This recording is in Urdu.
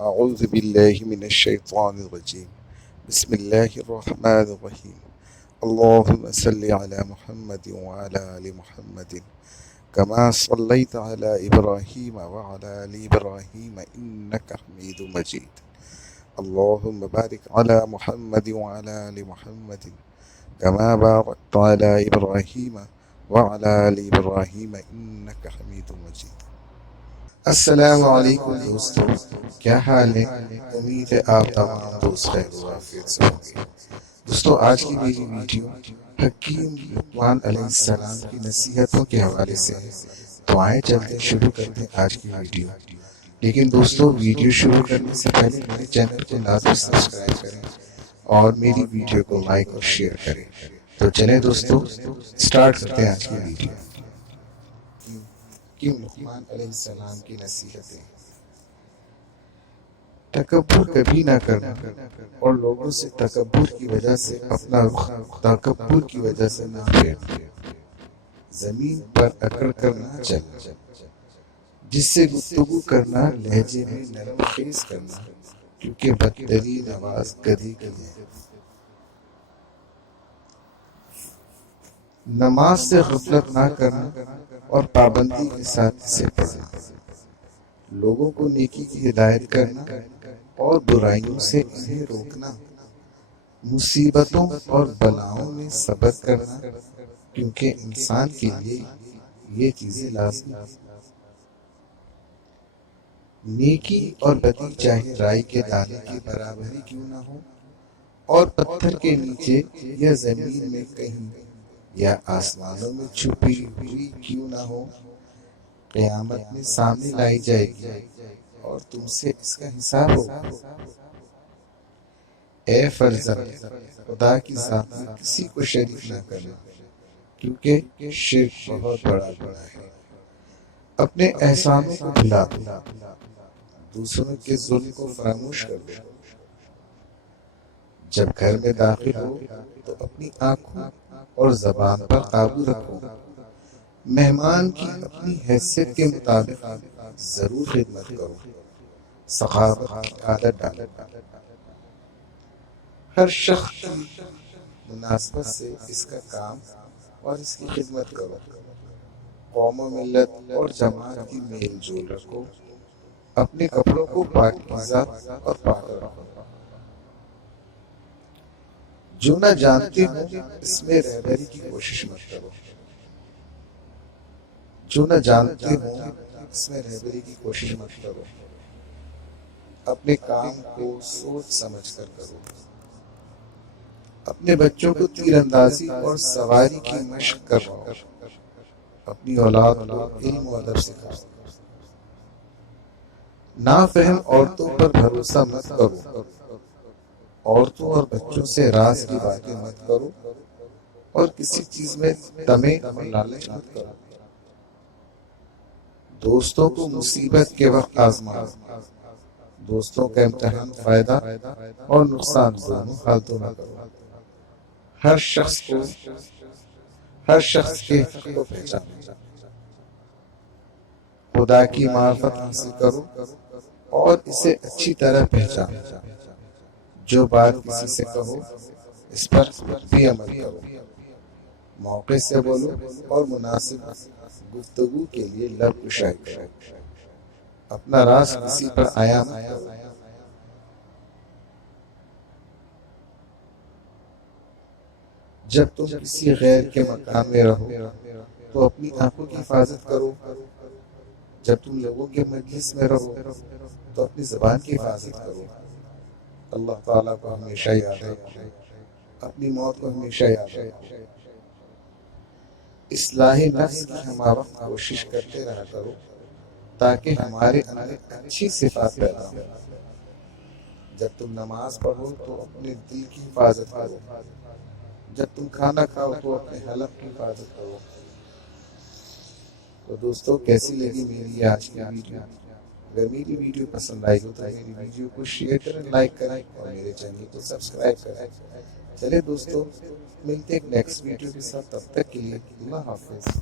أعوذ بالله من الشيطان الرجيم. بسم الله الرحمن الرحيم. اللهم صل على محمد وعلى آل محمد كما صليت على إبراهيم وعلى آل إبراهيم إنك حميد مجيد. اللهم بارك على محمد وعلى آل محمد كما باركت على إبراهيم وعلى آل إبراهيم إنك حميد مجيد. السلام علیکم دوستو، کیا حال ہے؟ امید ہے آپ تمام دوست خیر و عافیت سے ہوں گے۔ دوستو، آج کی میری ویڈیو حکیم لقمان علیہ السلام کی نصیحتوں کے حوالے سے ہے، تو آئیں چلتے شروع کرتے ہیں آج کی ویڈیو۔ لیکن دوستو، ویڈیو شروع کرنے سے پہلے میرے چینل کو لازمی سبسکرائب کریں اور میری ویڈیو کو لائک اور شیئر کریں۔ تو چلیں دوستو، سٹارٹ کرتے ہیں آج کی ویڈیو۔ حکیم لقمان علیہ السلام کی نصیحتیں۔ تکبر کبھی نہ کرنا اور لوگوں سے تکبر کی وجہ سے اپنا رخ تکبر کی وجہ سے نہ پھیرنا۔ زمین پر اکڑ کر نہ چلنا، جس سے گفتگو کرنا لہجے میں نرم خیز کرنا، کیونکہ بدترین آواز گدھے کی ہے۔ نماز سے غفلت نہ کرنا اور پابندی کے ساتھ اسے پڑھنا۔ لوگوں کو نیکی کی ہدایت کرنا اور برائیوں سے انہیں روکنا۔ مصیبتوں اور بلاؤں میں صبر کرنا، کیونکہ انسان کے لیے یہ چیزیں لازمی ہیں۔ نیکی اور بدی چاہے رائی کے دانے کے برابر ہی کیوں نہ ہو، اور پتھر کے نیچے یا زمین میں کہیں یا آسمانوں میں چھپی ہوئی کیوں نہ ہو، قیامت میں سامنے لائی جائے گی اور تم سے اس کا حساب ہوگا۔ اے فرزند، خدا کی ذات میں کسی کو شریک نہ کرنا، کیونکہ شرک بہت بڑا گناہ ہے۔ اپنے احسانوں کو بھلا دو، دوسروں کے ظلم کو فراموش کر دو۔ جب گھر میں داخل ہو تو اپنی آنکھوں اور زبان پر قابو رکھو۔ مہمان کی اپنی حیثیت کے مطابق ضرور خدمت کرو۔ سخاوت کی عادت ڈالو۔ ہر شخص کی مناسبت سے اس کا کام اور اس کی خدمت کرو۔ قوم و ملت اور جماعت کی میل جول رکھو۔ اپنے کپڑوں کو پاکیزہ اور پاک رکھو۔ جو نہ جانتے ہو اس میں رہبری کی کوشش مت کرو۔ جو نہ جانتے ہو اس میں رہبری کی کوشش مت کرو۔ اپنے کام کو سوچ سمجھ کر کرو۔ اپنے بچوں کو تیر اندازی اور سواری کی مشق کرواؤ۔ اپنی اولاد کو علم و ادب سکھاؤ۔ نافہم عورتوں پر بھروسہ مت کرو۔ عورتوں اور بچوں سے راز کی باتیں مت کرو اور کسی چیز میں طمع اور لالچ مت کرو۔ دوستوں کو مصیبت کے وقت آزماؤ۔ دوستوں کا امتحان فائدہ اور نقصان دونوں حالتوں میں کرو۔ ہر شخص کے حق کو پہچانو۔ خدا کی معرفت حاصل کرو اور اسے اچھی طرح پہچانو۔ جو بات کسی سے کہو اس پر بھی عمل کرو۔ موقع سے بولو اور مناسب گفتگو کے لیے لب کشائی کرو۔ اپنا راز کسی پر عیاں مت کرو۔ جب تم کسی غیر کے مکان میں رہو تو اپنی آنکھوں کی حفاظت کرو۔ جب تم لوگوں کے مجلس میں رہو تو اپنی زبان کی حفاظت کرو۔ اللہ تعالیٰ کو ہمیشہ یاد رکھو۔ اپنی موت کو ہمیشہ یاد رکھو۔ اصلاح نفس کی ہمہ وقت کوشش کرتے رہا کرو تاکہ ہمارے اندر اچھی صفات پیدا ہوں۔ جب تم نماز پڑھو تو اپنے دل کی حفاظت کرو۔ جب تم کھانا کھاؤ تو اپنے حلق کی حفاظت کرو۔ تو دوستو، کیسی لگی میری آج کی ویڈیو؟ اگر میری ویڈیو پسند آئی ہو تو میری ویڈیو کو شیئر کریں، لائک کریں اور میرے چینل کو سبسکرائب کریں۔ چلے دوستو، ملتے ایک نیکسٹ ویڈیو کے ساتھ، تب تک کے لیے اللہ حافظ۔